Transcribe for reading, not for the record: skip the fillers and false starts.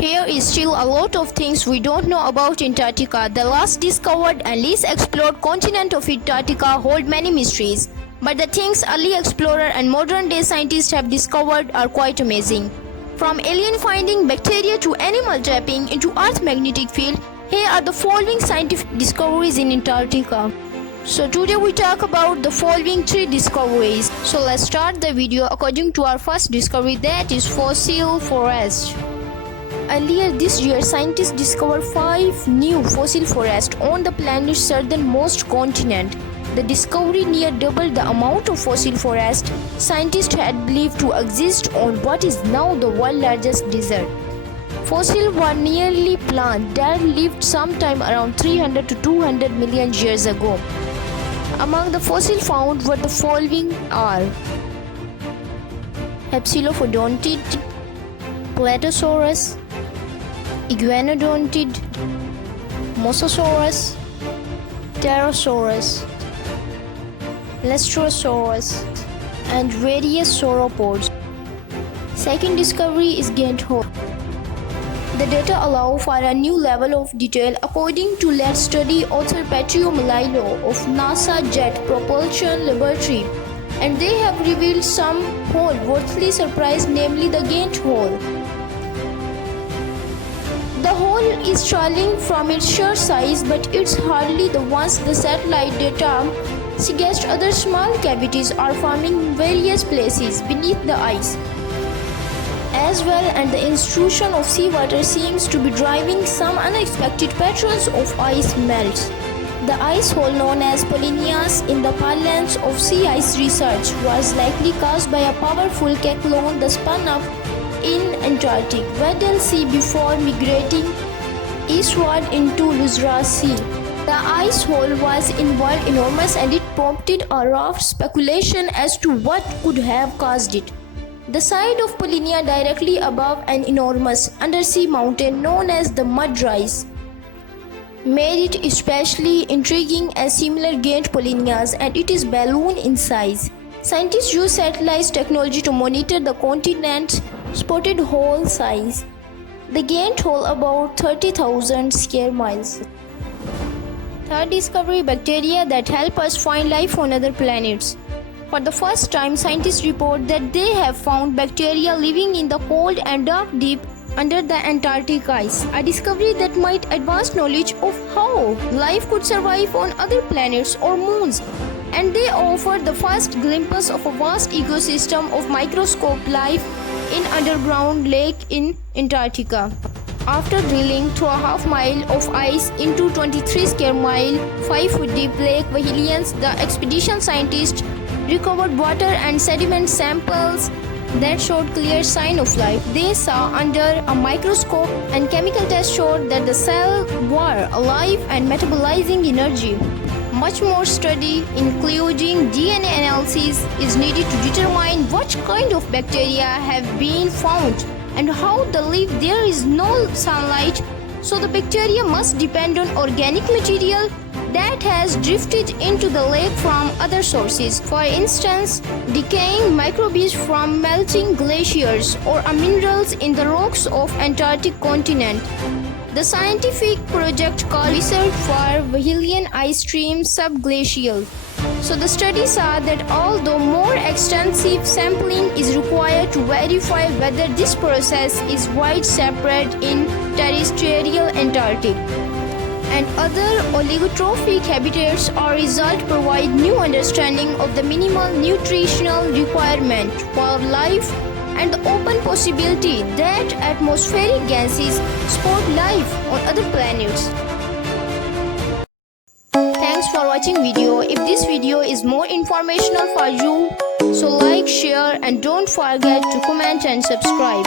Here is still a lot of things we don't know about Antarctica. The last discovered and least explored continent of Antarctica hold many mysteries. But the things early explorer and modern day scientists have discovered are quite amazing. From alien finding bacteria to animal trapping into Earth's magnetic field, here are the following scientific discoveries in Antarctica. So today we talk about the following 3 discoveries. So let's start the video according to our first discovery, that is fossil forest. Earlier this year, scientists discovered 5 new fossil forests on the planet's southernmost continent. The discovery near doubled the amount of fossil forest scientists had believed to exist on what is now the world's largest desert. Fossils were nearly plants that lived sometime around 300 to 200 million years ago. Among the fossils found were the following are Hypsilophodontid, Platosaurus, Iguanodontid, Mosasaurus, Pterosaurus, Lestrosaurus, and various sauropods. Second discovery is Gaint Hole. The data allow for a new level of detail according to lead study author Pietro Millilo of NASA Jet Propulsion Laboratory, and they have revealed some hole worthily surprise, namely the Gaint Hole. The hole is striking from its sheer size, but it's hardly the ones the satellite data suggest. Other small cavities are forming in various places beneath the ice as well, and the intrusion of seawater seems to be driving some unexpected patterns of ice melts. The ice hole, known as polynyas in the parlance of sea ice research, was likely caused by a powerful cyclone that spun up in Antarctic Weddell Sea before migrating eastward into Luzra Sea. The ice hole was involved enormous, and it prompted a raft speculation as to what could have caused it. The site of Polynya directly above an enormous undersea mountain known as the Mud Rise made it especially intriguing as similar Gaint Polynyas, and it is balloon in size. Scientists use satellite technology to monitor the continent's spotted hole size. The Gaint Hole about 30,000 square miles. Third discovery, bacteria that help us find life on other planets. For the first time, scientists report that they have found bacteria living in the cold and dark deep under the Antarctic ice, a discovery that might advance knowledge of how life could survive on other planets or moons, and they offer the first glimpse of a vast ecosystem of microscopic life in underground lake in Antarctica. After drilling through a half-mile of ice into 23 square mile, 5-foot deep Lake Vahelians, the expedition scientists recovered water and sediment samples that showed clear sign of life. They saw under a microscope, and chemical tests showed that the cells were alive and metabolizing energy. Much more study, including DNA analysis, is needed to determine what kind of bacteria have been found and how they live. There is no sunlight, so the bacteria must depend on organic material that has drifted into the lake from other sources. For instance, decaying microbes from melting glaciers or minerals in the rocks of Antarctic continent. The scientific project called Research for Vahelian Ice Stream Subglacial. So the study saw that although more extensive sampling is required to verify whether this process is widespread in terrestrial Antarctic and other oligotrophic habitats, our result provide new understanding of the minimal nutritional requirement for life and the open possibility that atmospheric gases support life on other planets. Thanks for watching video. If this video is more informational for you, so like, share, and don't forget to comment and subscribe.